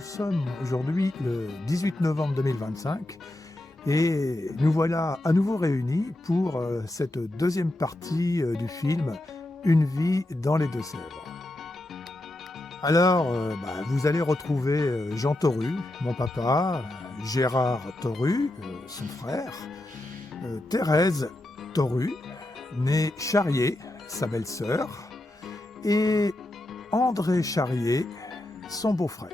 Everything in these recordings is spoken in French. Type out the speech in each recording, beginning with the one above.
sommes aujourd'hui le 18 novembre 2025 et nous voilà à nouveau réunis pour cette deuxième partie du film Une vie dans les Deux-Sèvres. Alors, vous allez retrouver Jean Toru, mon papa, Gérard Toru, son frère, Thérèse Toru, née Charrier, sa belle-sœur, et André Charrier, son beau-frère.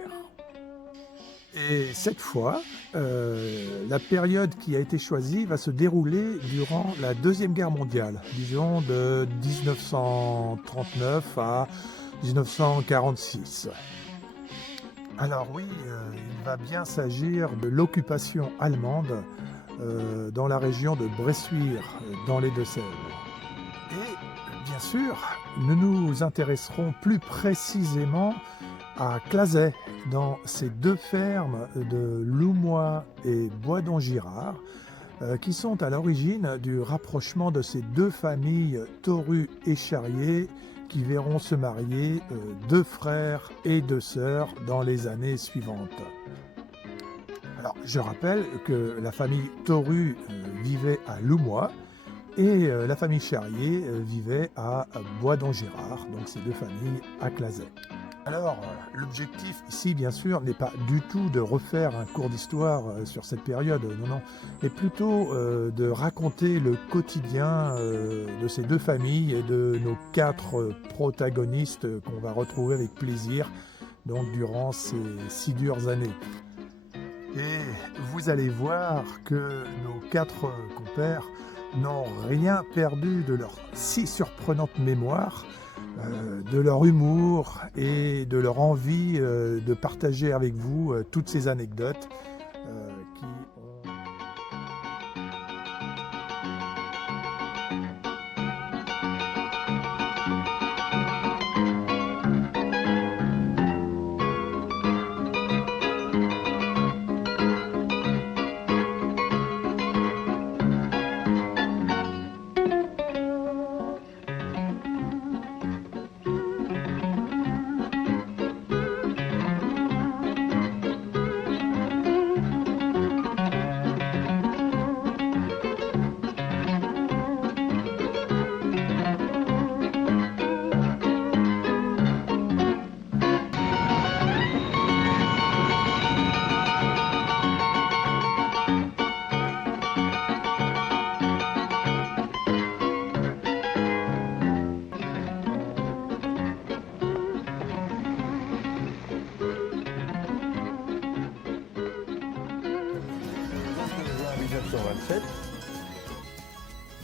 Et cette fois, la période qui a été choisie va se dérouler durant la Deuxième Guerre mondiale, disons de 1939 à 1946. Alors oui, il va bien s'agir de l'occupation allemande dans la région de Bressuire, dans les Deux-Sèvres. Et bien sûr, nous nous intéresserons plus précisément à Clazet, dans ces deux fermes de Loumois et Boisdon-Girard, qui sont à l'origine du rapprochement de ces deux familles Toru et Charrier, qui verront se marier deux frères et deux sœurs dans les années suivantes. Alors, je rappelle que la famille Toru vivait à Loumois et la famille Charrier vivait à Boisdon-Girard, donc ces deux familles à Clazet. Alors, l'objectif ici, bien sûr, n'est pas du tout de refaire un cours d'histoire sur cette période, non, mais plutôt de raconter le quotidien de ces deux familles et de nos quatre protagonistes qu'on va retrouver avec plaisir donc, durant ces 6 dures années. Et vous allez voir que nos quatre compères n'ont rien perdu de leur si surprenante mémoire, de leur humour et de leur envie de partager avec vous toutes ces anecdotes qui ont...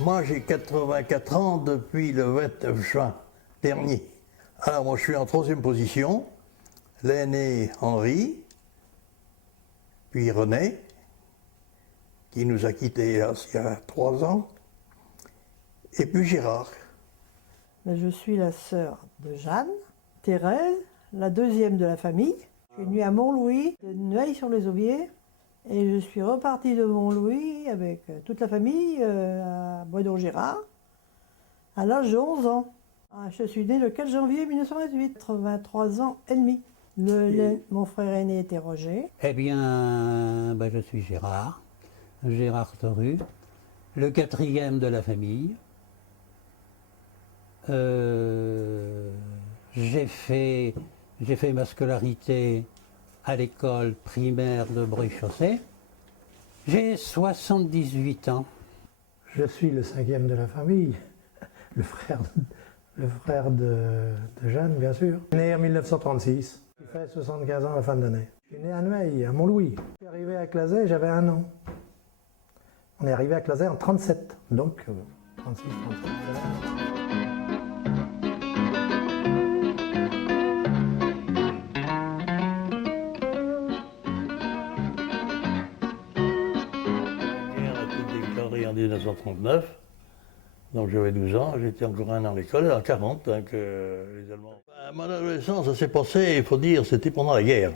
Moi, j'ai 84 ans depuis le 29 juin dernier. Alors, moi, je suis en 3e position. L'aîné Henri, puis René, qui nous a quittés il y a 3 ans, et puis Gérard. Je suis la sœur de Jeanne, Thérèse, la deuxième de la famille. Je suis née à Montlouis, de Nueil-sur-les-Aubiers. Et je suis repartie de Montlouis avec toute la famille à Boisdon-Girard à l'âge de 11 ans. Je suis née le 4 janvier 1928, 83 ans et demi. Mon frère aîné était Roger. Eh bien, je suis Gérard Toru, le 4e de la famille. J'ai fait ma scolarité à l'école primaire de Brie-Chaussée. J'ai 78 ans. Je suis le 5e de la famille, le frère de Jeanne, bien sûr. Je suis né en 1936. Il fait 75 ans à la fin de l'année. Je suis né à Nueil, à Montlouis. Je suis arrivé à Clazet, j'avais 1 an. On est arrivé à Clazet en 37, donc 36, 37. En 1939, donc j'avais 12 ans, j'étais encore 1 an à l'école, en 40, donc les Allemands. Mon adolescence, ça s'est passé, il faut dire, c'était pendant la guerre.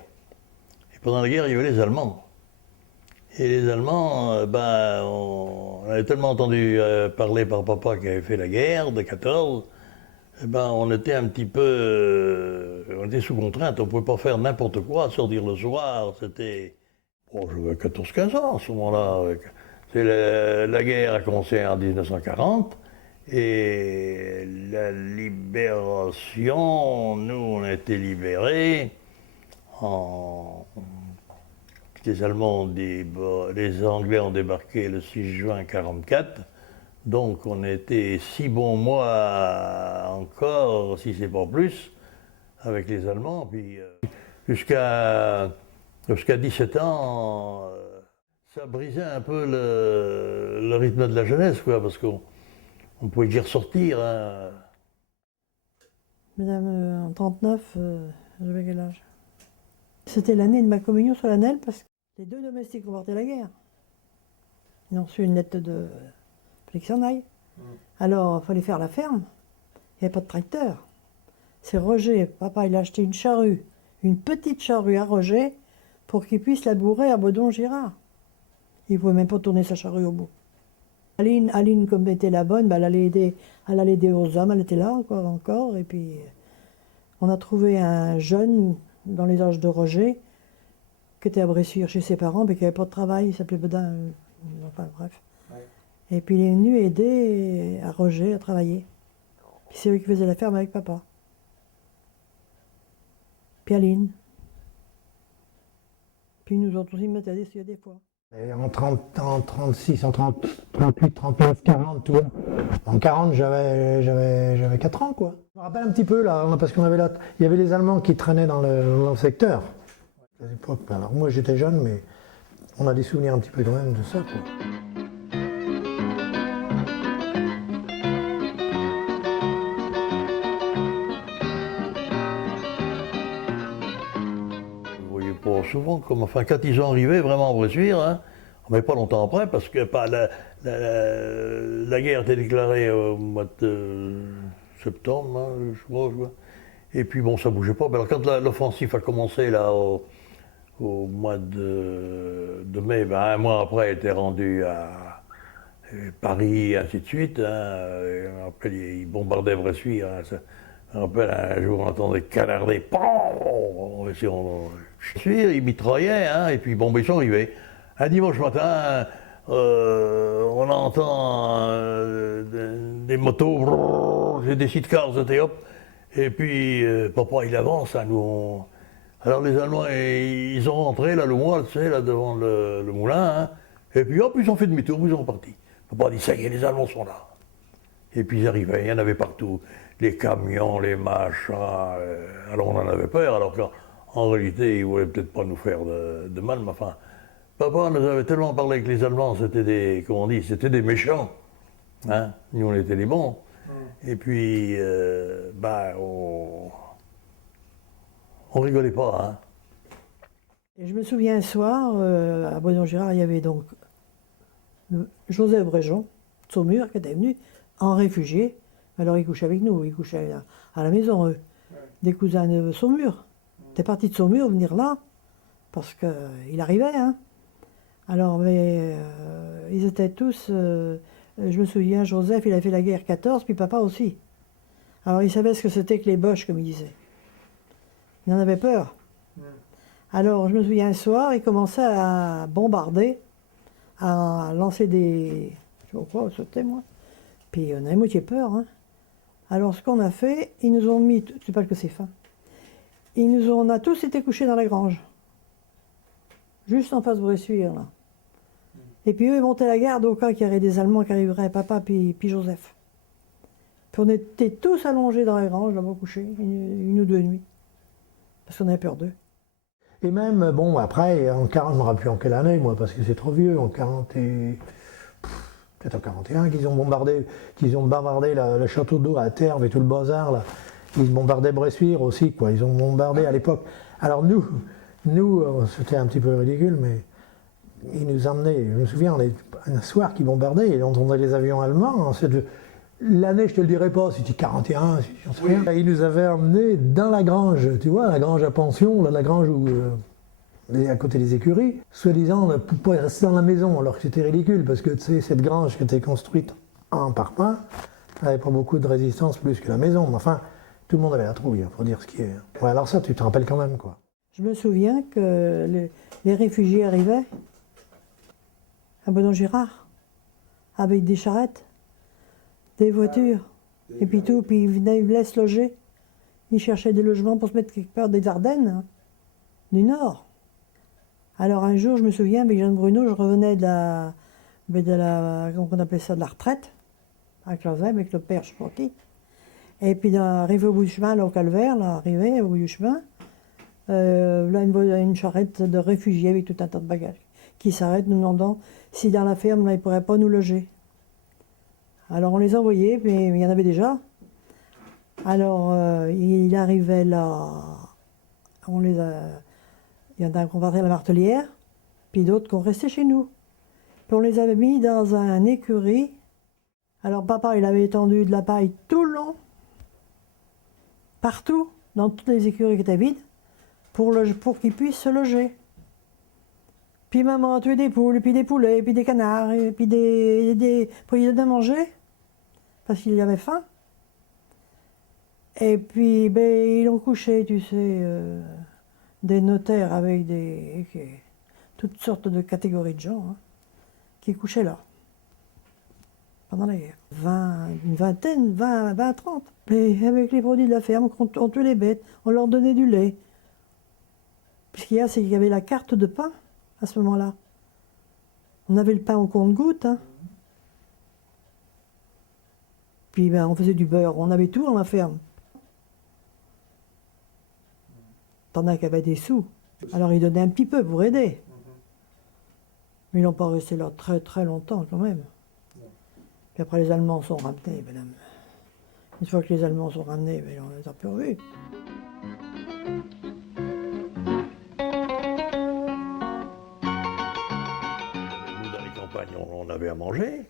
Et pendant la guerre, il y avait les Allemands. Et les Allemands, on avait tellement entendu parler par papa qui avait fait la guerre de 14, eh ben, on était un petit peu, on était sous contrainte, on ne pouvait pas faire n'importe quoi, sortir le soir, c'était, bon, j'avais 14-15 ans à ce moment-là. C'est la guerre a commencé en 1940, et la libération, nous, on a été libérés les Allemands, les Anglais ont débarqué le 6 juin 1944. Donc on était 6 bons mois encore, si c'est pas plus, avec les Allemands. Puis jusqu'à 17 ans, ça brisait un peu le rythme de la jeunesse, quoi, parce qu'on pouvait y ressortir. Hein. Madame, en 1939, j'avais quel âge? C'était l'année de ma communion solennelle parce que les 2 domestiques ont porté la guerre. Ils ont reçu une lettre de fallait qu'ils s'en aillent. Alors, il fallait faire la ferme. Il n'y avait pas de tracteur. C'est Roger, papa, il a acheté une charrue, une petite charrue à Roger, pour qu'il puisse labourer à Baudon-Girard. Il ne pouvait même pas tourner sa charrue au bout. Aline, comme était la bonne, elle allait aider aux hommes, elle était là encore. Et puis, on a trouvé un jeune dans les âges de Roger, qui était à Bressuire chez ses parents, mais qui n'avait pas de travail, il s'appelait Bedin. Enfin, bref. Et puis il est venu aider à Roger à travailler. Puis c'est eux qui faisaient la ferme avec papa. Puis Aline. Puis nous autres aussi, ils mettaient des fois. Et en 36, en 30, 38, 39, 40, tout. En 40, j'avais 4 ans, quoi. Je me rappelle un petit peu, là, parce qu'il y avait les Allemands qui traînaient dans le secteur. À l'époque, alors moi j'étais jeune, mais on a des souvenirs un petit peu quand même de ça, quoi. Souvent, enfin, quand ils sont arrivés vraiment à Bressuire, hein, mais pas longtemps après, parce que la guerre était déclarée au mois de septembre, hein, je crois. Et puis bon, ça bougeait pas. Alors quand l'offensive a commencé là au mois de mai, ben, un mois après, elle était rendue à Paris, et ainsi de suite. Hein, après, ils bombardaient Bressuire. Hein, je me rappelle, un jour, on entendait canarder. Ils mitraillaient, hein, et puis bon, ils sont arrivés. Un dimanche matin, on entend des motos, des sidecars, c'était hop. Et puis, papa, il avance, hein, nous. Alors les Allemands, ils ont rentré, là, le mois, tu sais, là, devant le moulin, hein, et puis hop, ils ont fait demi-tour, ils sont repartis. Papa a dit, ça y est, les Allemands sont là. Et puis ils arrivaient, il y en avait partout. Les camions, les machins, alors on en avait peur, alors qu'en réalité, ils ne voulaient peut-être pas nous faire de mal, mais enfin, papa nous avait tellement parlé avec les Allemands, c'était des, comment on dit, c'était des méchants, hein, nous on était les bons, et puis, on rigolait pas, hein. Et je me souviens un soir, à Baudon-Girard, il y avait donc Joseph Bréjon, de Saumur, qui était venu en réfugié. Alors ils couchaient avec nous, ils couchaient à la maison, eux. Des cousins de Saumur. T'es parti de Saumur venir là, parce qu'il arrivait, hein. Alors, mais ils étaient tous, je me souviens, Joseph, il a fait la guerre 14, puis papa aussi. Alors il savait ce que c'était que les Boches, comme il disait. Il en avait peur. Alors je me souviens un soir, il commençait à bombarder, à lancer des... Je sais pas quoi, sauter moi. Puis on avait moitié peur, hein. Alors ce qu'on a fait, ils nous ont mis, je sais pas que c'est fin, on a tous été couchés dans la grange, juste en face de Bressuire, là. Et puis eux, ils montaient la garde au cas qu'il y aurait des Allemands qui arriveraient, papa puis Joseph. Puis on était tous allongés dans la grange, là-bas couchés, une ou deux nuits, parce qu'on avait peur d'eux. Et même, bon, après, en 40, je ne me rappelle plus en quelle année, moi, parce que c'est trop vieux, en 40 et... peut-être en 41, qu'ils ont bombardé le château d'eau à Terve et tout le bazar, là. Ils bombardaient Bressuire aussi, quoi. Ils ont bombardé à l'époque. Alors nous, c'était un petit peu ridicule, mais ils nous emmenaient, je me souviens, un soir qu'ils bombardaient, et on entendait les avions allemands. L'année, je te le dirai pas, c'était 41, j'en sais rien. Ils nous avaient emmenés dans la grange, tu vois, la grange à pension, là, la grange où... à côté des écuries, soi-disant, on ne pouvait pas rester dans la maison, alors que c'était ridicule, parce que tu sais, cette grange qui était construite en parpaing, Elle n'avait pas beaucoup de résistance plus que la maison, mais enfin, tout le monde avait la trouille, il faut dire ce qui est. Ouais, alors ça, tu te rappelles quand même, quoi. Je me souviens que les réfugiés arrivaient à Bedon-Girard avec des charrettes, des voitures, et puis tout, puis ils venaient se loger. Ils cherchaient des logements pour se mettre quelque part des Ardennes, hein, du Nord. Alors un jour, je me souviens, avec Jeanne Bruno, je revenais comment on appelait ça, de la retraite, à Clauset, avec le père, je sais pas qui. Et puis, arrivé au bout du chemin, là, au Calvaire, là, arrivé au bout du chemin, là, une charrette de réfugiés avec tout un tas de bagages qui s'arrête nous demandant si dans la ferme, là, ils ne pourraient pas nous loger. Alors, on les a envoyés, puis il y en avait déjà. Alors, il arrivait là, il y en a qui ont parti à la Martelière, puis d'autres qui ont resté chez nous. Puis on les avait mis dans un écurie. Alors papa, il avait étendu de la paille tout le long, partout, dans toutes les écuries qui étaient vides, pour qu'ils puissent se loger. Puis maman a tué des poules, puis des poulets, puis des canards, et puis pour lui donner à manger, parce qu'il avait faim. Et puis, ben, ils ont couché, tu sais, des notaires avec toutes sortes de catégories de gens, hein, qui couchaient là, pendant la guerre. Une vingtaine, 20, 30. Et avec les produits de la ferme, on tuait les bêtes, on leur donnait du lait. Puis ce qu'il y a, c'est qu'il y avait la carte de pain à ce moment-là. On avait le pain au compte-gouttes, hein. Puis ben, on faisait du beurre, on avait tout dans la ferme. T'en as qui avaient des sous. Alors ils donnaient un petit peu pour aider. Mais ils n'ont pas resté là très très longtemps quand même. Puis après les Allemands sont ramenés, madame. Une fois que les Allemands sont ramenés, ben, on les a plus revus. Nous, dans les campagnes, on avait à manger,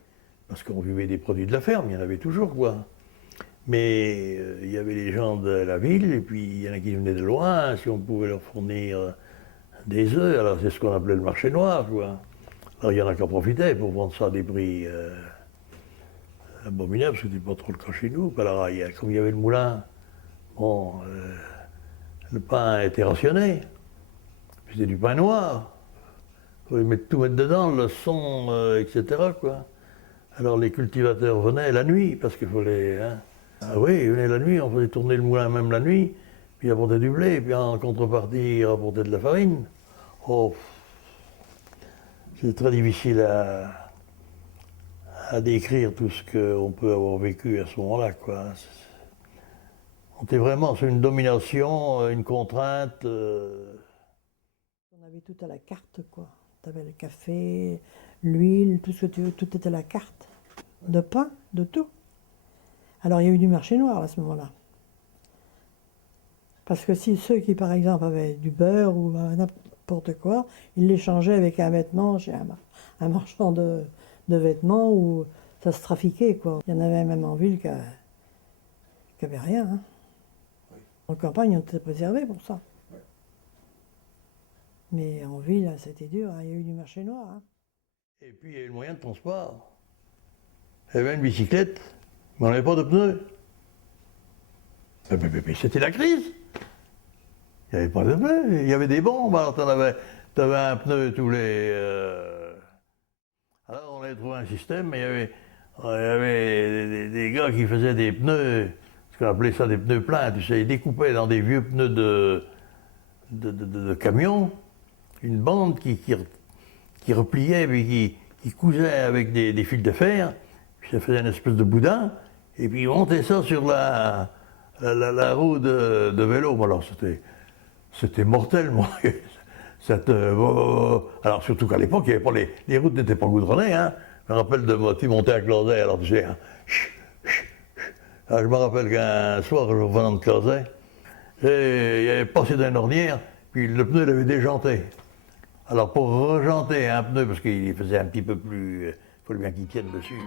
parce qu'on buvait des produits de la ferme, il y en avait toujours, quoi. Mais il y avait les gens de la ville, et puis il y en a qui venaient de loin, si on pouvait leur fournir des œufs, alors c'est ce qu'on appelait le marché noir, quoi. Alors il y en a qui en profitaient pour vendre ça à des prix abominables, parce que c'était pas trop le cas chez nous. Alors comme il y avait le moulin, bon, le pain était rationné, c'était du pain noir. Il fallait tout mettre dedans, le son, etc., quoi. Alors les cultivateurs venaient la nuit, parce qu'il fallait... Hein. Ah oui, ils venaient la nuit, on faisait tourner le moulin même la nuit, puis ils apportaient du blé, puis en contrepartie, ils apportaient de la farine. Oh, c'est très difficile à décrire tout ce qu'on peut avoir vécu à ce moment-là, quoi. On était vraiment sur une domination, une contrainte. On avait tout à la carte, quoi. Tu avais le café, l'huile, tout ce que tu veux, tout était à la carte. De pain, de tout. Alors il y a eu du marché noir à ce moment-là. Parce que si ceux qui, par exemple, avaient du beurre ou n'importe quoi, ils l'échangeaient avec un vêtement chez un marchand de vêtements où ça se trafiquait, quoi. Il y en avait même en ville qui n'avaient rien. Hein. Oui. En campagne, on était préservés pour ça. Oui. Mais en ville, c'était dur, hein. Il y a eu du marché noir. Hein. Et puis il y a eu le moyen de transport. Il y avait une bicyclette, mais on n'avait pas de pneus. Mais c'était la crise. Il n'y avait pas de pneus, il y avait des bombes, alors tu avais un pneu tous les... Alors on avait trouvé un système, mais il y avait des gars qui faisaient des pneus, ce qu'on appelait ça des pneus pleins, tu sais, ils découpaient dans des vieux pneus de camion, une bande qui repliait, puis qui cousait avec des fils de fer, puis ça faisait une espèce de boudin, et puis ils montaient ça sur la roue de vélo. Alors c'était mortel, moi. Alors surtout qu'à l'époque, les routes n'étaient pas goudronnées. Hein. Je me rappelle de monter à Clauset, alors tu sais, hein. Alors, je me rappelle qu'un soir, je revenais de Clauset, et il avait passé dans une ornière, puis le pneu l'avait déjanté. Alors pour rejanter un pneu, parce qu'il faisait un petit peu plus... Il fallait bien qu'il tienne dessus.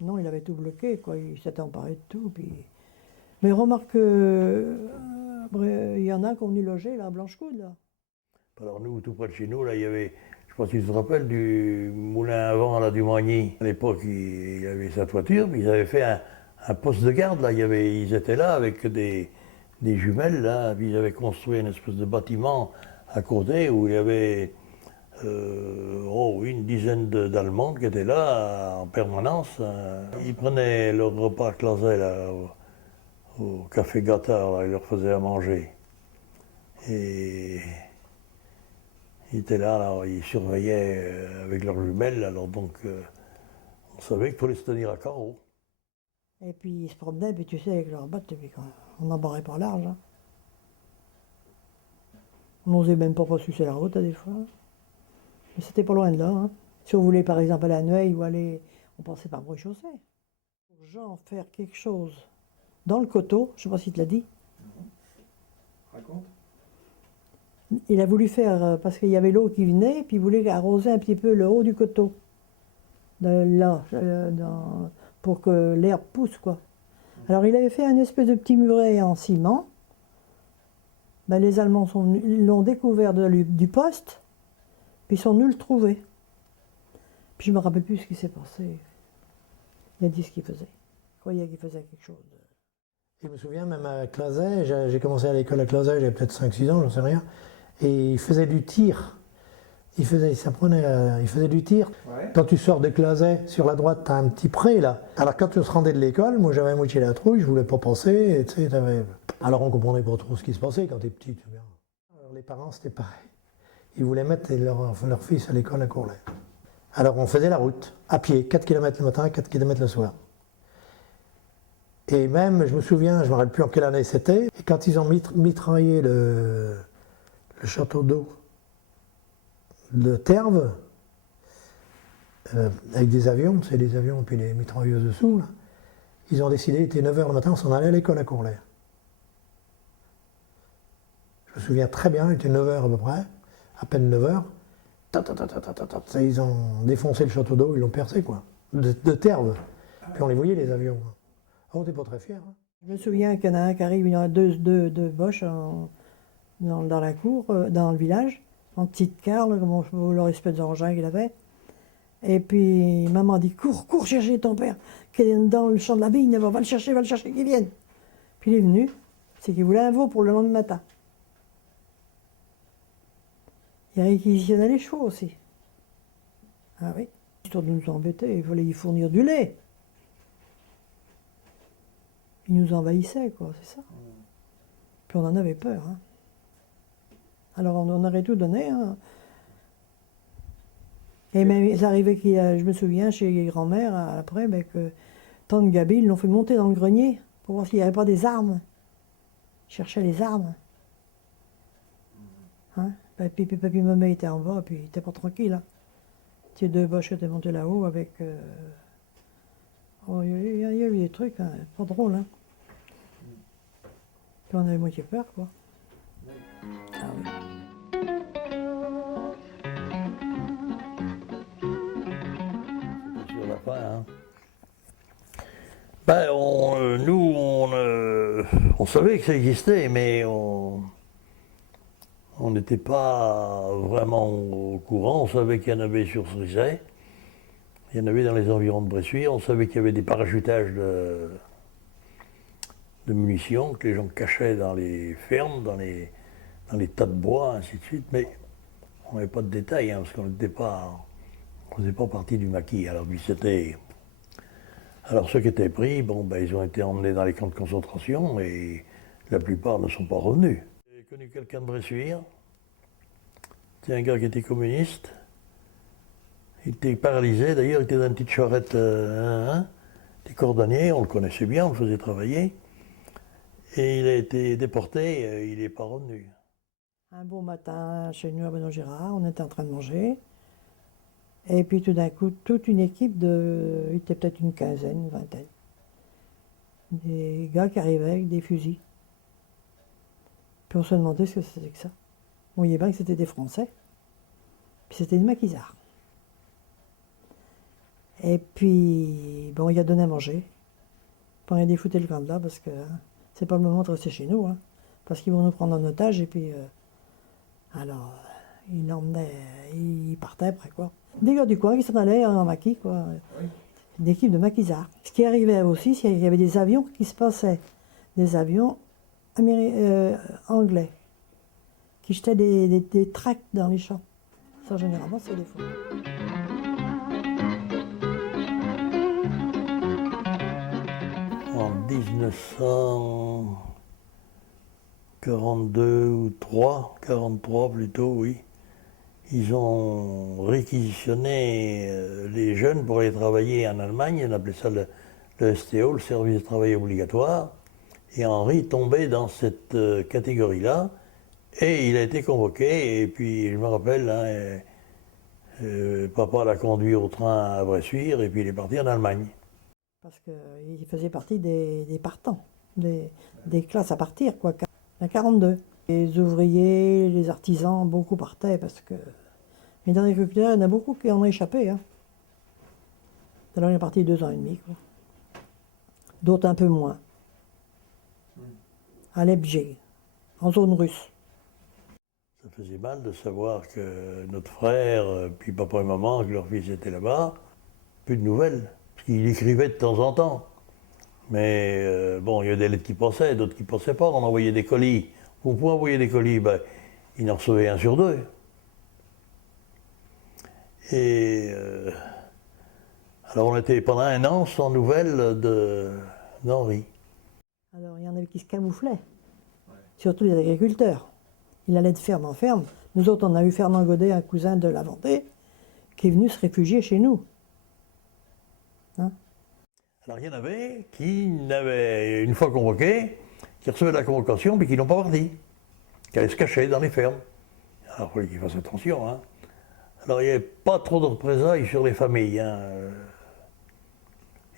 Non, il avait tout bloqué, quoi. Il s'était emparé de tout. Puis... Mais remarque, il y en a qui ont venu loger là, à Blanche-Coude, là. Alors nous, tout près de chez nous, là, il y avait, je sais pas si tu te rappelles, du moulin à vent là, du Moigny. À l'époque, il y avait sa toiture, puis ils avaient fait un poste de garde, là. Ils étaient là avec des jumelles, là, puis ils avaient construit une espèce de bâtiment à côté où il y avait une dizaine d'Allemands qui étaient là en permanence. Ils prenaient leur repas clasé là, au café Gattard, là, ils leur faisaient à manger. Et ils étaient là, alors, ils surveillaient avec leurs jumelles, alors donc on savait qu'il fallait se tenir à carreau. Et puis ils se promenaient, puis tu sais, avec leurs bottes, et puis on n'en barrait pas large. Hein. On n'osait même pas sucer la route, des fois. Mais c'était pas loin de là. Hein. Si on voulait, par exemple, aller à Nueil ou aller, on passait par Brie-Chaussée. Pour Jean faire quelque chose dans le coteau, je ne sais pas si tu l'as dit. Raconte. Il a voulu faire, parce qu'il y avait l'eau qui venait, puis il voulait arroser un petit peu le haut du coteau. Pour que l'herbe pousse, quoi. Alors il avait fait un espèce de petit muret en ciment. Ben, les Allemands ils l'ont découvert du poste, puis ils sont venus le trouver. Puis je ne me rappelle plus ce qui s'est passé. Il a dit ce qu'il faisait. Il croyait qu'il faisait quelque chose. Je me souviens, même à Clazet, j'ai commencé à l'école à Clazet, j'avais peut-être 5-6 ans, j'en sais rien, et il faisait du tir. Il faisait du tir. Ouais. Quand tu sors de Clazet, sur la droite, tu as un petit pré là. Alors quand tu se rendais de l'école, moi j'avais à moitié la trouille, je voulais pas passer. Et, tu sais, alors on comprenait pas trop ce qui se passait quand tu es petit. Tu vois. Alors les parents, c'était pareil. Ils voulaient mettre leur fils à l'école à Courlay. Alors on faisait la route, à pied, 4 km le matin, 4 km le soir. Et même, je me souviens, je ne me rappelle plus en quelle année c'était, et quand ils ont mitraillé le château d'eau de Terve, avec des avions, c'est des avions et puis les mitrailleuses dessous, là, ils ont décidé, il était 9h le matin, on s'en allait à l'école à Courlay. Je me souviens très bien, il était 9h à peu près, à peine 9h. Ils ont défoncé le château d'eau, ils l'ont percé, quoi, de Terve. Puis on les voyait, les avions. Oh, t'es pas très fier. Hein. Je me souviens qu'il y en a un qui arrive, il y en a deux boches dans la cour, dans le village, en petite carle, comme leur espèce d'engin qu'il avait. Et puis maman dit, cours chercher ton père, qui est dans le champ de la vigne, va le chercher, qu'il vienne. Puis il est venu, c'est qu'il voulait un veau pour le lendemain matin. Il réquisitionnait les chevaux aussi. Ah oui, histoire de nous embêter, il fallait y fournir du lait. Il nous envahissait, quoi, c'est ça. Puis on en avait peur. Hein. Alors on aurait tout donné. Hein. Et même, ça arrivait je me souviens, chez grand-mère, après, ben, que tante Gabi, ils l'ont fait monter dans le grenier pour voir s'il n'y avait pas des armes. Ils cherchaient les armes. Hein? Puis papy maman était en bas, puis il n'était pas tranquille. Hein. Ces deux boches étaient montées là-haut avec... Oh, il y a eu des trucs, hein, pas drôles. Hein. Puis on avait moitié peur, quoi. Ah oui. Sur la fin, hein. Ben, on savait que ça existait, mais on n'était pas vraiment au courant. On savait qu'il y en avait sur Cerizay. Il y en avait dans les environs de Bressuire. On savait qu'il y avait des parachutages de munitions que les gens cachaient dans les fermes, dans les tas de bois, ainsi de suite. Mais on n'avait pas de détails, hein, parce qu'on n'était pas, on faisait pas partie du maquis. Alors ceux qui étaient pris, ils ont été emmenés dans les camps de concentration et la plupart ne sont pas revenus. J'ai connu quelqu'un de Bressuire. C'était un gars qui était communiste. Il était paralysé, d'ailleurs, il était dans une petite charrette, il était cordonnier, on le connaissait bien, on le faisait travailler. Et il a été déporté, il n'est pas revenu. Un beau matin, chez nous à Benoît-Gérard, on était en train de manger. Et puis tout d'un coup, toute une équipe il était peut-être une quinzaine, une vingtaine. Des gars qui arrivaient avec des fusils. Puis on se demandait ce que c'était que ça. On voyait bien que c'était des Français. Puis c'était des maquisards. Et puis, il a donné à manger. Puis on a défouté le camp de là parce que c'est pas le moment de rester chez nous. Hein, parce qu'ils vont nous prendre en otage. Et puis, alors, il l'emmenait, il partait après quoi. Des gars du coin qui s'en allaient en maquis quoi. Une équipe de maquisards. Ce qui arrivait aussi, c'est qu'il y avait des avions qui se passaient, des avions anglais, qui jetaient des tracts dans les champs. Ça, généralement, c'est des photos. En 1942 ou 43 plutôt, oui, ils ont réquisitionné les jeunes pour aller travailler en Allemagne. On appelait ça le STO, le service de travail obligatoire. Et Henri tombait dans cette catégorie-là. Et il a été convoqué. Et puis, je me rappelle, hein, papa l'a conduit au train à Bressuire. Et puis, il est parti en Allemagne. Parce qu'il faisait partie des partants, des classes à partir, quoi. Il y en a 42. Les ouvriers, les artisans, beaucoup partaient parce que. Mais dans les agriculteurs, il y en a beaucoup qui en ont échappé. Hein. Alors il est parti 2 ans et demi, quoi. D'autres un peu moins. À Leipzig, en zone russe. Ça faisait mal de savoir que notre frère, puis papa et maman, que leur fils était là-bas. Plus de nouvelles. Parce qu'il écrivait de temps en temps. Mais bon, il y a des lettres qui passaient, d'autres qui ne passaient pas. On envoyait des colis. Pour pouvoir envoyer des colis, ben, il en recevait 1 sur 2. Et alors on était pendant 1 an sans nouvelles d'Henri. Alors il y en avait qui se camouflaient, surtout les agriculteurs. Il allait de ferme en ferme. Nous autres, on a eu Fernand Godet, un cousin de la Vendée, qui est venu se réfugier chez nous. Hein? Alors il y en avait qui n'avaient, une fois convoqués, qui recevaient la convocation mais qui n'ont pas parti, qui allaient se cacher dans les fermes. Alors il fallait qu'ils fassent attention. Hein. Alors il n'y avait pas trop de représailles sur les familles. Hein.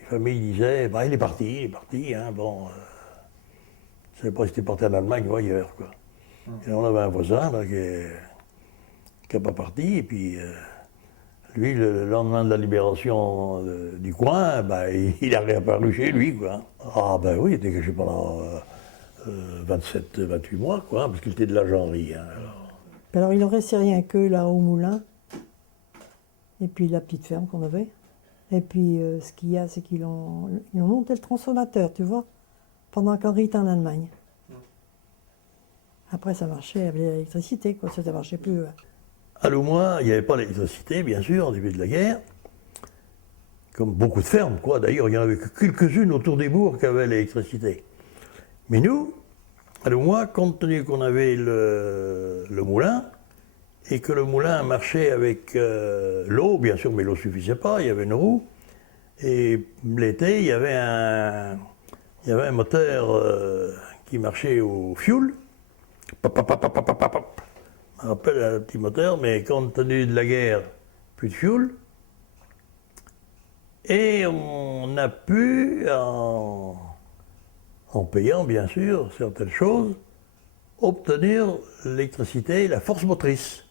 Les familles disaient, bah, il est parti, hein, bon. Je ne savais pas si c'était parti en Allemagne ou ailleurs, quoi. Et on avait un voisin là, qui n'a pas parti, et puis lui, le lendemain de la libération du coin, bah, il a réapparu chez lui, quoi. Ah ben oui, il était caché pendant 27, 28 mois, quoi, hein, parce qu'il était de l'âge Henri. Hein, alors il n'en restait rien que là au moulin, et puis la petite ferme qu'on avait. Et puis ce qu'il y a, c'est qu'ils ont monté le transformateur, tu vois, pendant qu'Henri était en Allemagne. Après, ça marchait avec l'électricité, quoi, ça ne marchait plus. À Loumois, il n'y avait pas l'électricité, bien sûr, au début de la guerre, comme beaucoup de fermes, quoi. D'ailleurs, il n'y en avait que quelques-unes autour des bourgs qui avaient l'électricité. Mais nous, à Loumois, compte tenu qu'on avait le moulin, et que le moulin marchait avec l'eau, bien sûr, mais l'eau ne suffisait pas, il y avait une roue, et l'été, il y avait un moteur qui marchait au fioul. Je me rappelle un petit moteur, mais compte tenu de la guerre, plus de fioul. Et on a pu, en payant bien sûr certaines choses, obtenir l'électricité, la force motrice.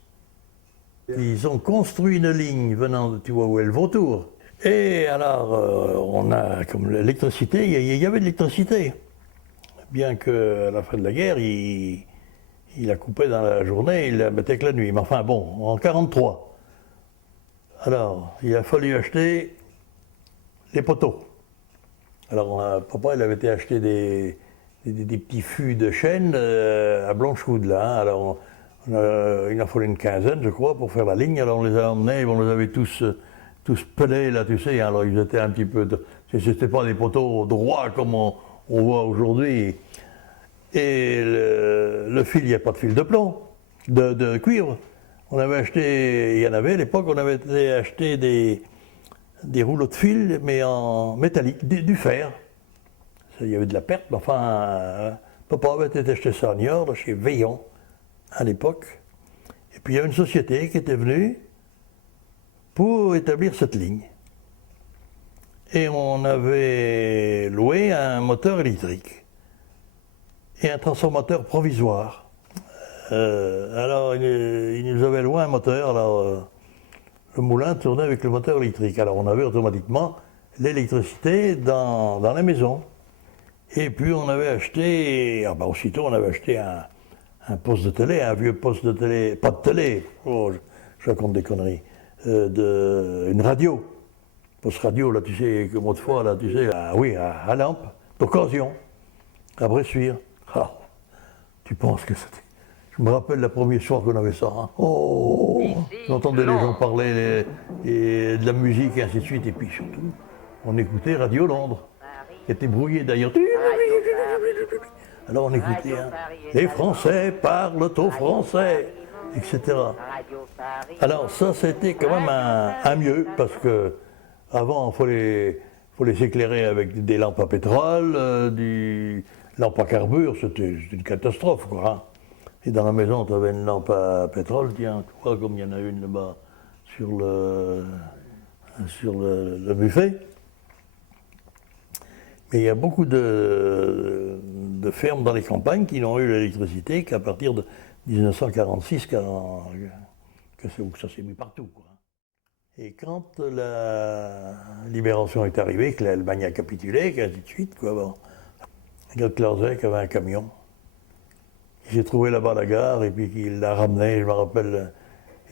Ils ont construit une ligne venant, tu vois où est le Vautour. Et alors, on a, comme l'électricité, il y avait de l'électricité. Bien qu'à la fin de la guerre, il la coupait dans la journée, il la mettait que la nuit. Mais enfin bon, en 1943. Alors, il a fallu acheter les poteaux. Alors, papa, il avait été acheter des petits fûts de chêne à Blanchewood, là. Hein. Alors, il en fallait une quinzaine, je crois, pour faire la ligne. Alors, on les a emmenés, on les avait tous pelés, là, tu sais. Alors, ils étaient un petit peu... C'était pas des poteaux droits comme on voit aujourd'hui. Et le fil, il n'y a pas de fil de plomb, de cuivre. On avait acheté, il y en avait à l'époque, on avait été acheter des rouleaux de fil, mais en métallique, du fer. Il y avait de la perte, mais enfin, papa avait été acheter ça à Niort, chez Veillon, à l'époque. Et puis il y a une société qui était venue pour établir cette ligne. Et on avait loué un moteur électrique et un transformateur provisoire. Alors, il nous avait loué un moteur, alors le moulin tournait avec le moteur électrique. Alors, on avait automatiquement l'électricité dans la maison. Et puis, on avait acheté, aussitôt, on avait acheté un un poste de télé, un vieux poste de télé, pas de télé, oh, je raconte des conneries, une radio. Poste radio, là, tu sais, comme autrefois, là, tu sais, oui, à Lampe, d'occasion, à Bressuire. Ah, tu penses que c'était. Je me rappelle le premier soir qu'on avait ça. Hein. Oh, j'entendais les gens parler et de la musique et ainsi de suite. Et puis surtout, on écoutait Radio Londres, qui était brouillé d'ailleurs. Alors on écoutait, hein, les Français parlent au français, etc. Alors ça, c'était quand même un mieux, parce que avant, il faut les éclairer avec des lampes à pétrole, des lampes à carbure, c'était une catastrophe, quoi. Hein. Et dans la maison, tu avais une lampe à pétrole, tiens, tu vois, comme il y en a une là-bas sur le buffet. Mais il y a beaucoup de fermes dans les campagnes qui n'ont eu l'électricité qu'à partir de 1946, que ça s'est mis partout, quoi. Et quand la libération est arrivée, que l'Allemagne a capitulé, qu'ainsi de suite, quoi, bon, notre Clarzec avait un camion. Il s'est trouvé là-bas à la gare et puis il l'a ramené, je me rappelle.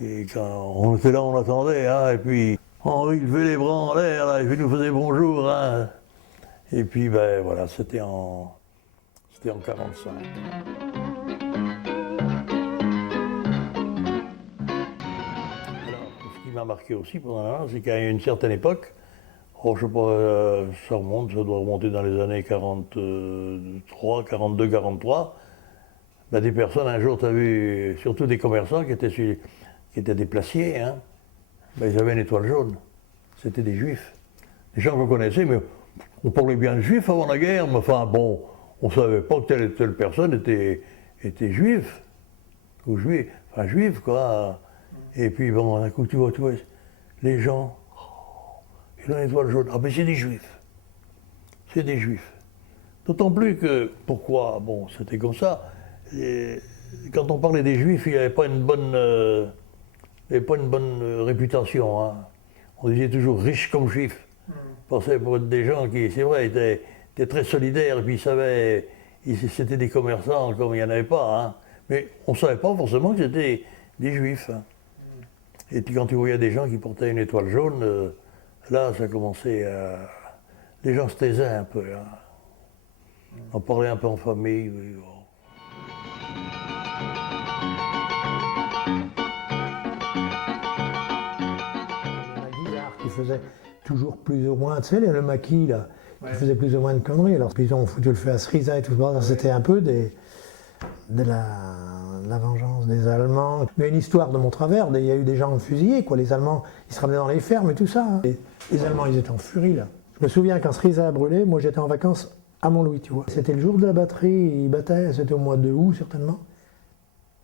Et quand on était là, on attendait, hein, et puis Henri levait les bras en l'air, là, et puis il nous faisait bonjour. Hein. Et puis, ben voilà, c'était en 45. Alors, ce qui m'a marqué aussi pendant la c'est qu'à une certaine époque, oh, je sais pas, ça doit remonter dans les années 43, 42, 43, ben, des personnes, un jour, tu as vu, surtout des commerçants qui étaient des placiers, hein, ben, ils avaient une étoile jaune. C'était des juifs. Des gens qu'on connaissait, mais on parlait bien de juifs avant la guerre, mais enfin bon, on ne savait pas que telle et telle personne était juive, ou juive, quoi. Et puis bon, d'un coup, tu vois, les gens, ils ont une étoile jaune. Ah ben c'est des juifs. C'est des juifs. D'autant plus que, pourquoi, bon, c'était comme ça, et quand on parlait des juifs, il n'y avait pas une bonne, réputation. Hein. On disait toujours riches comme juifs. On pensait pour être des gens qui, c'est vrai, étaient très solidaires, et puis ils savaient, c'était des commerçants comme il n'y en avait pas. Hein. Mais on ne savait pas forcément que c'était des juifs. Hein. Et puis quand tu voyais des gens qui portaient une étoile jaune, là, ça commençait à. Les gens se taisaient un peu. Hein. On parlait un peu en famille. Oui, bon. Qui faisait toujours plus ou moins, tu sais, le maquis, là, qui faisait plus ou moins de conneries. Alors, puis ils ont foutu le feu à Srisa et tout ça. C'était un peu de la vengeance des Allemands. Mais une histoire de mon travers, il y a eu des gens fusillés, quoi. Les Allemands, ils se ramenaient dans les fermes et tout ça. Hein. Et les Allemands, ils étaient en furie, là. Je me souviens quand Srisa a brûlé, moi j'étais en vacances à Montlouis, tu vois. C'était le jour de la batterie, ils battaient, c'était au mois de août certainement.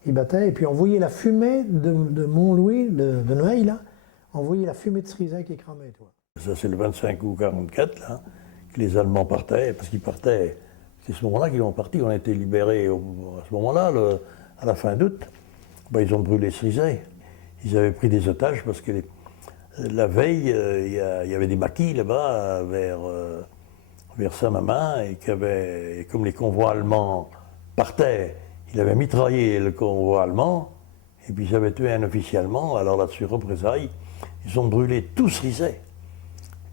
Ils battaient, et puis on voyait la fumée de Montlouis, de Noailles, là. On voyait la fumée de Srisa qui cramait, toi. Ça, c'est le 25 août 44, là, que les Allemands partaient, parce qu'ils partaient. C'est ce moment-là qu'ils ont parti, on a été libérés à ce moment-là, à la fin d'août. Ben, ils ont brûlé Srisa. Ils avaient pris des otages parce que la veille, il y avait des maquis là-bas, vers Saint-Mamin, et comme les convois allemands partaient, ils avaient mitraillé le convoi allemand, et puis ils avaient tué un officier allemand, alors là-dessus, représailles, ils ont brûlé tout Srisa.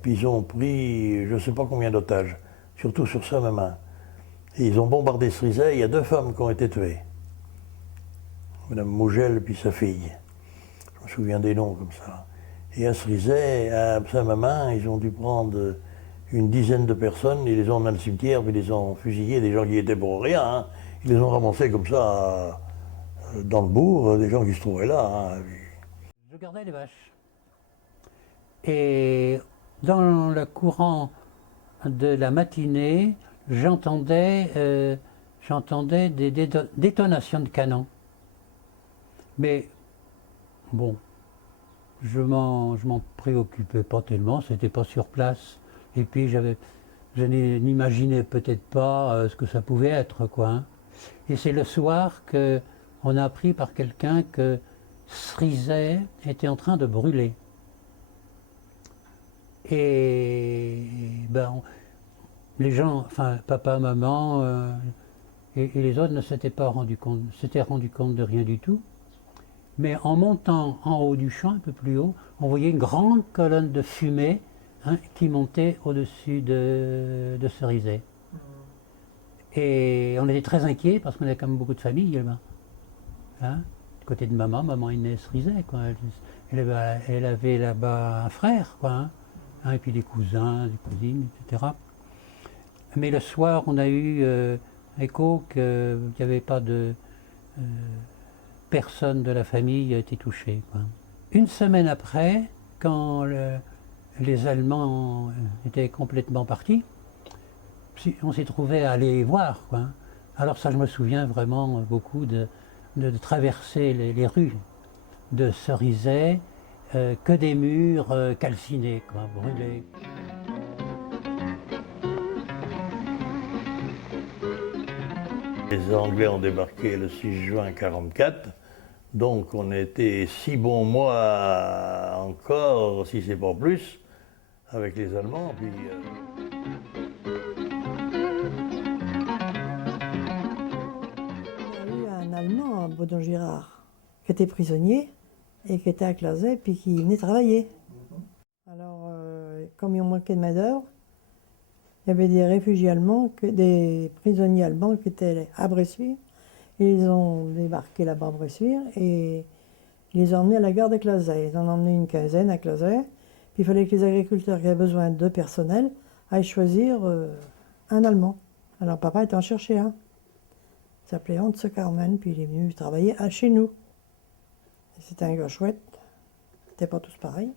Puis ils ont pris je ne sais pas combien d'otages, surtout sur Saint-Mamin. Et ils ont bombardé Srisa, il y a 2 femmes qui ont été tuées. Madame Mougel puis sa fille. Je me souviens des noms comme ça. Et à Srisa, à Saint-Mamin, ils ont dû prendre une dizaine de personnes, ils les ont mis dans le cimetière, puis ils les ont fusillés, des gens qui étaient pour rien. Hein. Ils les ont ramassés comme ça dans le bourg, des gens qui se trouvaient là. Hein. Je gardais les vaches. Et dans le courant de la matinée, j'entendais des détonations de canons. Mais bon, je m'en préoccupais pas tellement, c'était pas sur place. Et puis je n'imaginais peut-être pas ce que ça pouvait être, quoi. Hein. Et c'est le soir qu'on a appris par quelqu'un que Srisa était en train de brûler. Et ben, les gens, enfin papa, maman, Et les autres ne s'étaient rendu compte de rien du tout. Mais en montant en haut du champ, un peu plus haut, on voyait une grande colonne de fumée, hein, qui montait au-dessus de Cerizay. Et on était très inquiets parce qu'on avait quand même beaucoup de familles là-bas. Hein, du côté de maman est née à Cerizay, quoi. Elle avait là-bas un frère, quoi, hein, et puis des cousins, des cousines, etc. Mais le soir, on a eu écho qu'il n'y avait pas de personne de la famille a été touchée, quoi. Une semaine après, quand les Allemands étaient complètement partis, on s'est trouvé à aller voir, quoi. Alors ça, je me souviens vraiment beaucoup de traverser les rues de Cerizay, que des murs calcinés, quoi, brûlés. Les Anglais ont débarqué le 6 juin 1944, donc on était 6 bons mois encore, si c'est pas plus, avec les Allemands. Puis, On a eu un Allemand, à Baudon-Girard, qui était prisonnier et qui était à Clasay, puis qui venait travailler. Alors, comme il manquait de main-d'œuvre, il y avait des réfugiés allemands, des prisonniers allemands qui étaient à Bressuire. Ils ont débarqué là-bas à Bressuire et ils les ont emmenés à la gare de Clasay. Ils en ont emmené une quinzaine à Clasay. Puis il fallait que les agriculteurs qui avaient besoin de personnel aillent choisir un Allemand. Alors papa est en cherché un. Il s'appelait Hans Carmen, puis il est venu travailler chez nous. C'était un gars chouette. Ils n'étaient pas tous pareils.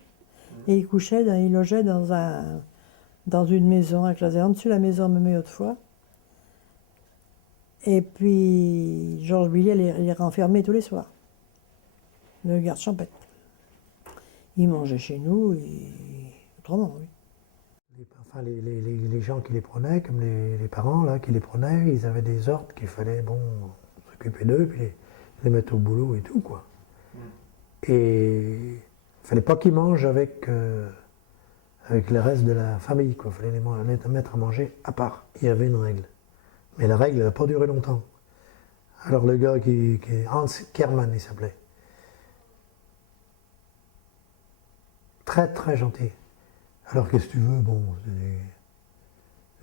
Et il logeait dans une maison à Clasay, en dessus de la maison Mémé autrefois. Et puis Georges Billet les renfermait tous les soirs, le garde champêtre. Il mangeait chez nous, autrement, oui. Enfin, les gens qui les prenaient, comme les parents là, qui les prenaient, ils avaient des ordres qu'il fallait s'occuper d'eux, puis les mettre au boulot et tout, quoi. Et il ne fallait pas qu'ils mangent avec le reste de la famille, quoi. Il fallait les mettre à manger à part. Il y avait une règle. Mais la règle n'a pas duré longtemps. Alors le gars qui Hans Kerman, il s'appelait. Très très gentil. Alors qu'est-ce que tu veux, bon,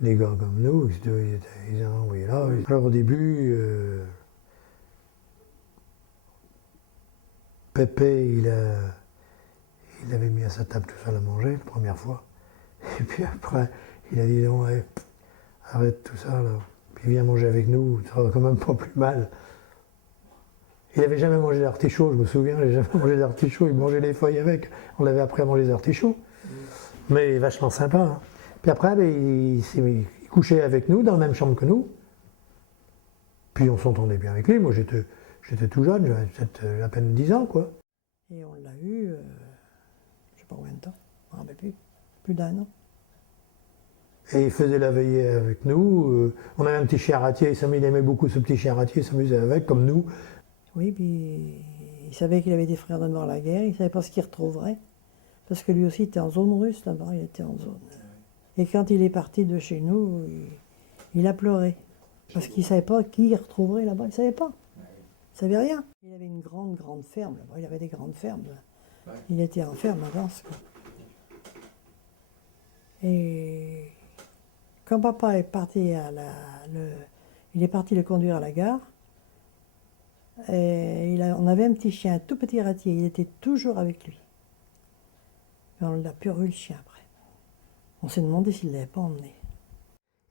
des gars comme nous, ils ont envoyé là. Alors au début, Pépé, il avait mis à sa table tout seul à manger, la première fois. Et puis après, il a dit non, ouais, arrête tout ça là. Puis viens manger avec nous, ça va quand même pas plus mal. Il n'avait jamais mangé d'artichaut, je me souviens, il n'avait jamais mangé d'artichaut, il mangeait les feuilles avec. On l'avait appris à manger des artichauts. Mais vachement sympa. Hein. Puis après, il couchait avec nous, dans la même chambre que nous. Puis on s'entendait bien avec lui. Moi, j'étais tout jeune, j'avais peut-être à peine 10 ans, quoi. Et on l'a eu, je ne sais pas combien de temps, je ne me rappelle plus d'1 an. Et il faisait la veillée avec nous. On avait un petit chien ratier, il aimait beaucoup ce petit chien ratier, il s'amusait avec, comme nous. Oui, puis il savait qu'il avait des frères de mort à la guerre, il ne savait pas ce qu'il retrouverait. Parce que lui aussi était en zone russe là-bas, il était en zone. Et quand il est parti de chez nous, il a pleuré. Parce qu'il ne savait pas qui il retrouverait là-bas, il ne savait pas. Il ne savait rien. Il avait une grande ferme là-bas, il avait des grandes fermes. Là. Il était en ferme avant. Et quand papa est parti il est parti le conduire à la gare, et on avait un petit chien, un tout petit ratier, il était toujours avec lui. Et on l'a puré le chien après. On s'est demandé s'il ne l'avait pas emmené.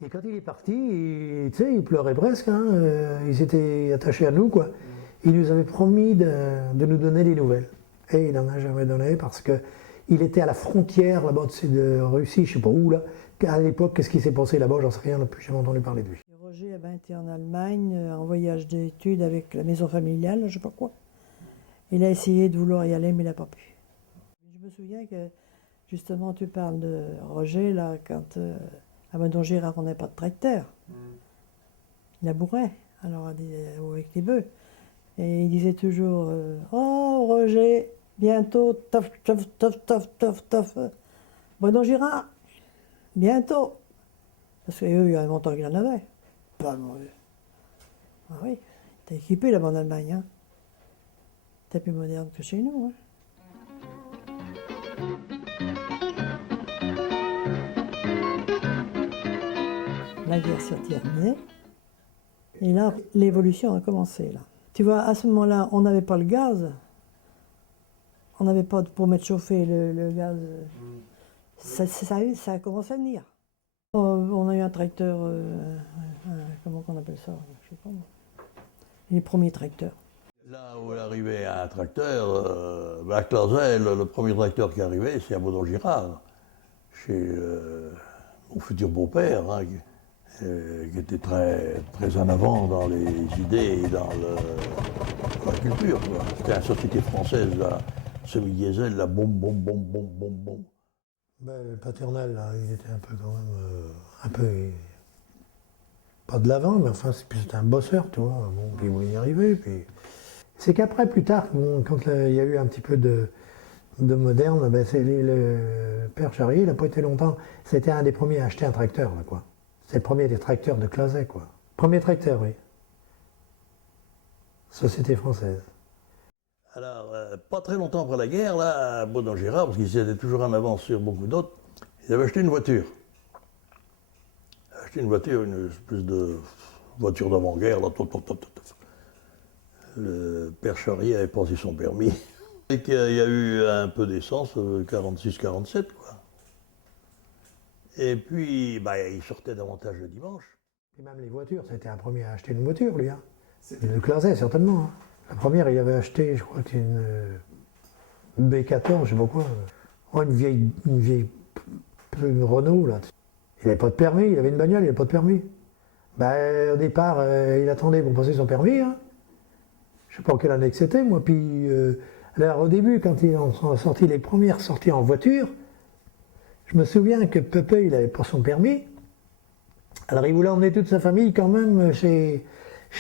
Et quand il est parti, il pleurait presque, hein, ils étaient attachés à nous, quoi. Il nous avait promis de nous donner des nouvelles. Et il n'en a jamais donné parce qu'il était à la frontière là-bas de Russie, je ne sais pas où, là. À l'époque, qu'est-ce qui s'est passé là-bas, j'en sais rien, on n'a plus jamais entendu parler de lui. Roger avait été en Allemagne, en voyage d'études avec la maison familiale, je ne sais pas quoi. Il a essayé de vouloir y aller, mais il n'a pas pu. Je me souviens que, justement, tu parles de Roger, là, quand à Baudon-Girard, on n'avait pas de tracteur. Il labourait, alors avec les bœufs. Et il disait toujours oh, Roger, bientôt, tof, tof, tof, tof, tof, tof. Baudon-Girard, bientôt. Parce qu'eux, il y a longtemps qu'il en avait. Pas mauvais. Ah oui, t'es équipé là-bas en Allemagne. Hein. T'es plus moderne que chez nous. Hein. La guerre s'est terminée. Et là, l'évolution a commencé. Là. Tu vois, à ce moment-là, on n'avait pas le gaz. On n'avait pas pour mettre chauffer le gaz. Ça a commencé à venir. On a eu un tracteur, comment on appelle ça? Je sais pas. Les premiers tracteurs. Là où est arrivé un tracteur, à Clausel, le premier tracteur qui est arrivé, c'est à Baudon-Girard, chez mon futur beau-père, hein, qui était très, très en avant dans les idées et dans la culture. C'était une société française, là, semi-diesel, là, boum, boum, boum, boum, boum, boum. Ben, le paternel, là, il était un peu quand même, un peu, pas de l'avant, mais enfin, c'était un bosseur, tu vois. Bon, puis il voulait y arriver. Puis... C'est qu'après, plus tard, bon, quand il y a eu un petit peu de moderne, ben, le père Charrier, il n'a pas été longtemps. C'était un des premiers à acheter un tracteur, là, quoi. C'est le premier des tracteurs de Clauset, quoi. Premier tracteur, oui. Société française. Alors, pas très longtemps après la guerre, là, à Baudon-Girard, parce qu'ils étaient toujours en avance sur beaucoup d'autres, ils avaient acheté une voiture. Une espèce de voiture d'avant-guerre, là, Le père Charrier avait passé son permis. Et qu'il y a eu un peu d'essence, 46-47, quoi. Et puis, bah, il sortait davantage le dimanche. Et même les voitures, c'était un premier à acheter une voiture, lui. Hein. Le Clauset, certainement. Hein. La première, il avait acheté, je crois que c'est une B14, je sais pas quoi. Oh, une vieille Renault, là. Il n'avait pas de permis, il avait une bagnole, il n'avait pas de permis. Ben, au départ, il attendait pour passer son permis. Hein. Je ne sais pas en quelle année que c'était, moi. Puis, alors, au début, quand ils ont sorti les premières sorties en voiture, je me souviens que Pépé, il n'avait pas son permis. Alors, il voulait emmener toute sa famille quand même chez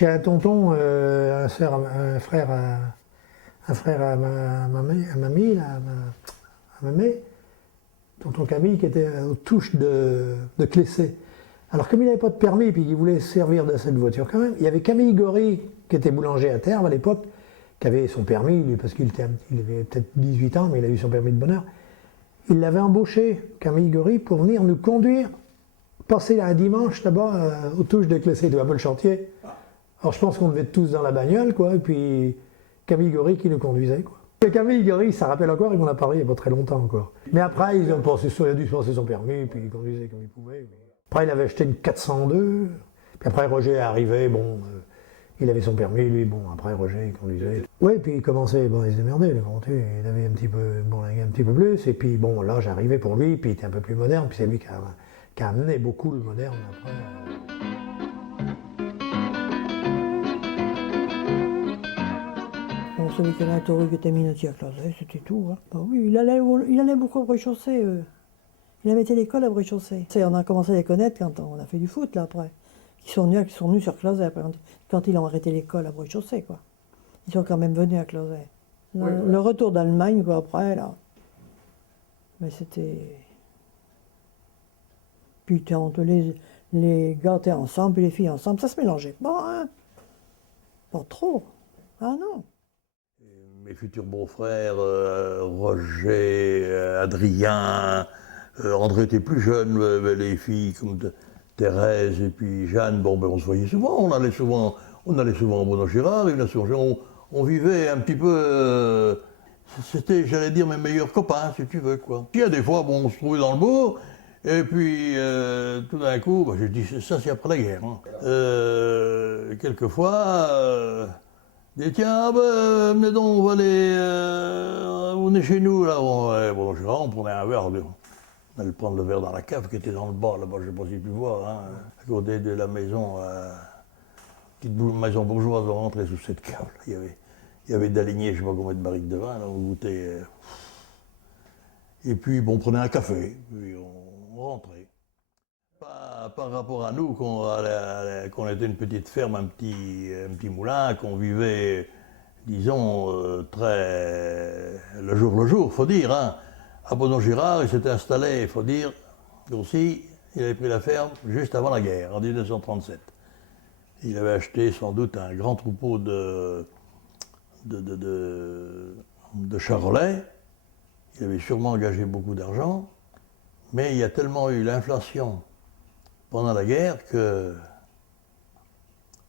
un tonton, un frère à mamie, là, à mamie, tonton Camille, qui était aux touches de Clessé. Alors, comme il n'avait pas de permis, puis qu'il voulait se servir de cette voiture quand même, il y avait Camille Gory, qui était boulanger à Terve à l'époque, qui avait son permis, lui, parce qu'il avait peut-être 18 ans, mais il a eu son permis de bonheur. Il l'avait embauché, Camille Gory, pour venir nous conduire, passer un dimanche là-bas aux touches de Clessé, tu vois, un peu le chantier. Alors je pense qu'on devait être tous dans la bagnole, quoi, et puis Camille Gory qui nous conduisait, quoi. Et Camille Gory, ça rappelle encore, il m'en a parlé il n'y a pas très longtemps encore. Mais après, il a dû passer son permis, puis il conduisait comme il pouvait. Après, il avait acheté une 402, puis après Roger est arrivé, bon, il avait son permis, lui, bon, après Roger, il conduisait. Oui, puis il commençait, bon, il se démerdait, il avait un petit peu plus, et puis bon, là, j'arrivais pour lui, puis il était un peu plus moderne, puis c'est lui qui a amené beaucoup le moderne après. Bon, celui qui avait un taureau qui était minotier à Clauset, c'était tout. Hein. Bah oui, il allait beaucoup au rez-de-chaussée. Il avait été à l'école à rez-de-chaussée. On a commencé à les connaître quand on a fait du foot, là, après. Ils sont venus sur Clauset, après, quand ils ont arrêté l'école à rez-de-chaussée, quoi. Ils sont quand même venus à Clauset. Le retour d'Allemagne, quoi, après, là. Mais c'était... Putain, les gars étaient ensemble, puis les filles ensemble, ça se mélangeait pas, hein. Pas trop. Ah non. Mes futurs beaux-frères, Roger, Adrien, André était plus jeune, les filles comme Thérèse et puis Jeanne, bon, ben, on se voyait souvent, on allait souvent à Baudon-Girard, on vivait un petit peu, c'était, j'allais dire, mes meilleurs copains, si tu veux, quoi. Il y a des fois, bon, on se trouvait dans le bourg, et puis tout d'un coup, ben, j'ai dit, ça c'est après la guerre, hein. Quelquefois, dit tiens, venez donc, on va aller, on est chez nous, là, on prenait un verre, on allait prendre le verre dans la cave qui était dans le bas, là-bas, je ne sais pas si tu vois, hein, à côté de la maison, petite maison bourgeoise, on rentrait sous cette cave, là. Il y avait d'aligner, je ne sais pas combien de barriques de vin, là, on goûtait. Et puis, bon, on prenait un café, puis on rentrait. Par rapport à nous, qu'on était une petite ferme, un petit moulin, qu'on vivait, disons, très le jour, faut dire. Hein. À Baudon-Girard, il s'était installé, il faut dire, aussi, il avait pris la ferme juste avant la guerre, en 1937. Il avait acheté sans doute un grand troupeau de charolais. Il avait sûrement engagé beaucoup d'argent, mais il y a tellement eu l'inflation pendant la guerre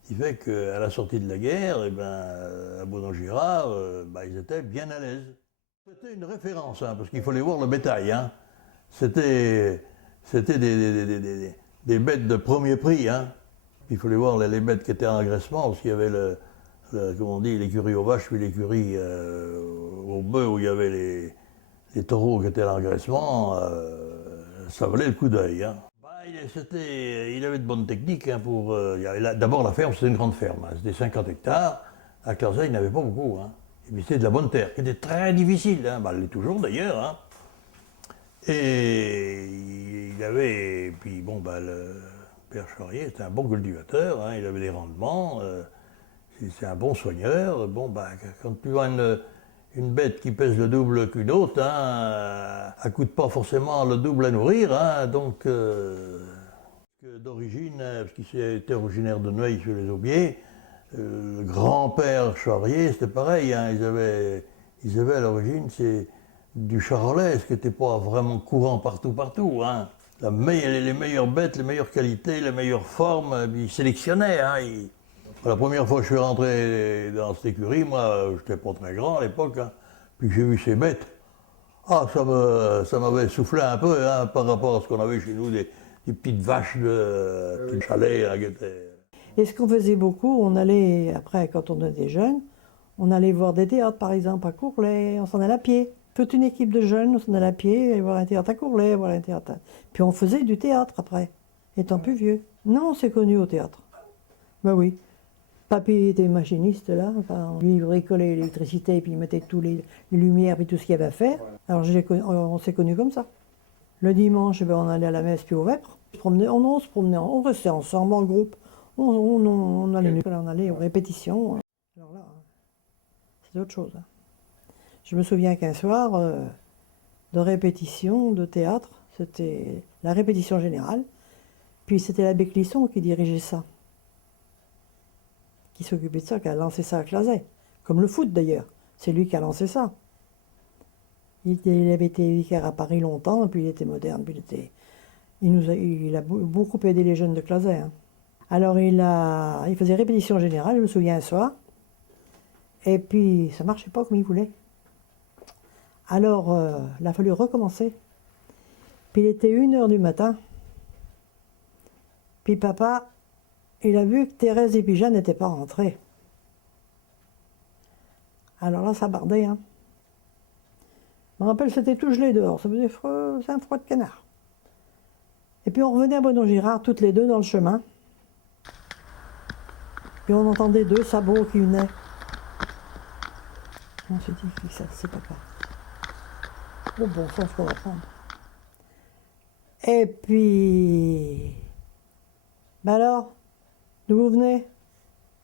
qui fait qu'à la sortie de la guerre, eh ben, à Bonon-Girard, ils étaient bien à l'aise. C'était une référence, hein, parce qu'il fallait voir le bétail. Hein. C'était des bêtes de premier prix. Hein. Il fallait voir les bêtes qui étaient en engraissement, parce qu'il y avait comment on dit, l'écurie aux vaches, puis l'écurie aux bœufs, où il y avait les taureaux qui étaient à l'engraissement. Ça valait le coup d'œil. Hein. Il avait de bonnes techniques. Hein, d'abord, la ferme, c'était une grande ferme. Hein, c'était 50 hectares. À Clazet, il n'avait pas beaucoup. Hein. Et puis c'était de la bonne terre, qui était très difficile. Hein. Elle l'est toujours d'ailleurs. Hein. Et il avait. Puis bon, le père Charrier, c'était un bon cultivateur. Hein, il avait des rendements. C'est un bon soigneur. Bon, quand tu vois une bête qui pèse le double qu'une autre, hein, elle ne coûte pas forcément le double à nourrir. Hein, donc, d'origine, parce qu'il était originaire de Neuilly sur les Aubiers, le grand-père Charrier, c'était pareil. Hein, ils avaient à l'origine du charolais, ce qui n'était pas vraiment courant partout. Hein. Les meilleures bêtes, les meilleures qualités, les meilleures formes, ils sélectionnaient. Hein, la première fois que je suis rentré dans cette écurie, moi, je n'étais pas très grand à l'époque, hein, puis j'ai vu ces bêtes. Ah, ça m'avait soufflé un peu hein, par rapport à ce qu'on avait chez nous, des petites vaches de petits chalets. Là, qui étaient... Et ce qu'on faisait beaucoup, on allait, après, quand on était jeunes, on allait voir des théâtres, par exemple, à Courlay, on s'en allait à pied. Toute une équipe de jeunes, on s'en allait à pied, aller voir un théâtre à Courlay, voir un théâtre. Puis on faisait du théâtre après, étant plus vieux. Non, on s'est connus au théâtre. Ben oui. Papy était machiniste là, enfin, lui il bricolait l'électricité, puis il mettait tous les lumières, puis tout ce qu'il y avait à faire. Alors on s'est connus comme ça. Le dimanche, on allait à la messe, puis au vêpres. On restait ensemble en groupe. On allait aux répétitions. Alors là, c'est autre chose. Je me souviens qu'un soir, de répétition, de théâtre, c'était la répétition générale, puis c'était l'abbé Clisson qui dirigeait ça. Qui s'occupait de ça, qui a lancé ça à Clazet. Comme le foot d'ailleurs, c'est lui qui a lancé ça. Il avait été vicaire à Paris longtemps, et puis il était moderne, puis il a beaucoup aidé les jeunes de Clazet. Hein. Alors il faisait répétition générale, je me souviens un soir, et puis ça ne marchait pas comme il voulait. Alors il a fallu recommencer. Puis il était 1h du matin, puis papa, il a vu que Thérèse et puis Jeanne n'étaient pas rentrées. Alors là, ça bardait. Hein. Je me rappelle, c'était tout gelé dehors. Ça faisait froid, c'est un froid de canard. Et puis on revenait à Bonon-Girard, toutes les deux dans le chemin. Puis on entendait 2 sabots qui venaient. On s'est dit, ça, c'est papa. Oh bon sang, il faut reprendre. Et puis... alors, d'où vous venez?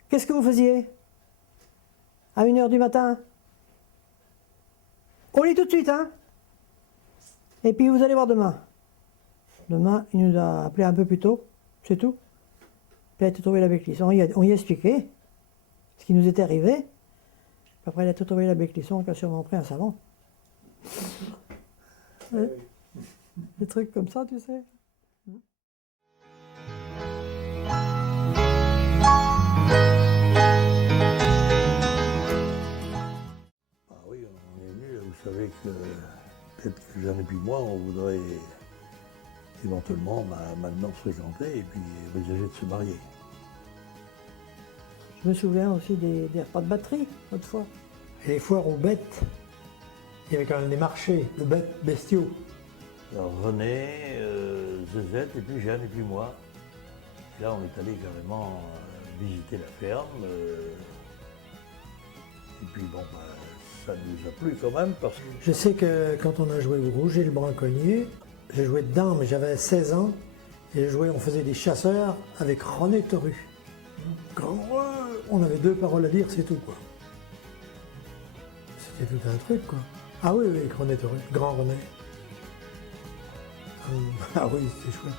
Qu'est-ce que vous faisiez? À 1h du matin? Au lit tout de suite, hein? Et puis vous allez voir demain. Demain, il nous a appelé un peu plus tôt, c'est tout. Puis il a été trouvé l'abbé Clisson. On y a expliqué ce qui nous était arrivé. Puis après, il a tout trouvé l'abbé Clisson qui a sûrement pris un savon. Ouais. Des trucs comme ça, tu sais. Vous savez que peut-être que Jeanne et puis moi, on voudrait éventuellement maintenant se fréquenter et puis envisager de se marier. Je me souviens aussi des repas de batterie, autrefois. Et les foires aux bêtes, il y avait quand même des marchés de bêtes bestiaux. Alors René, Zézette et puis Jeanne et puis moi. Et là, on est allé carrément visiter la ferme. Et puis bon, ça nous a plu quand même parce que... Je sais que quand on a joué au Rouge et le Braconnier, j'ai joué dedans, mais j'avais 16 ans, et on faisait des chasseurs avec René Toru. On avait 2 paroles à dire, c'est tout, quoi. C'était tout un truc, quoi. Ah oui, René Toru, grand René. Ah oui, c'était chouette.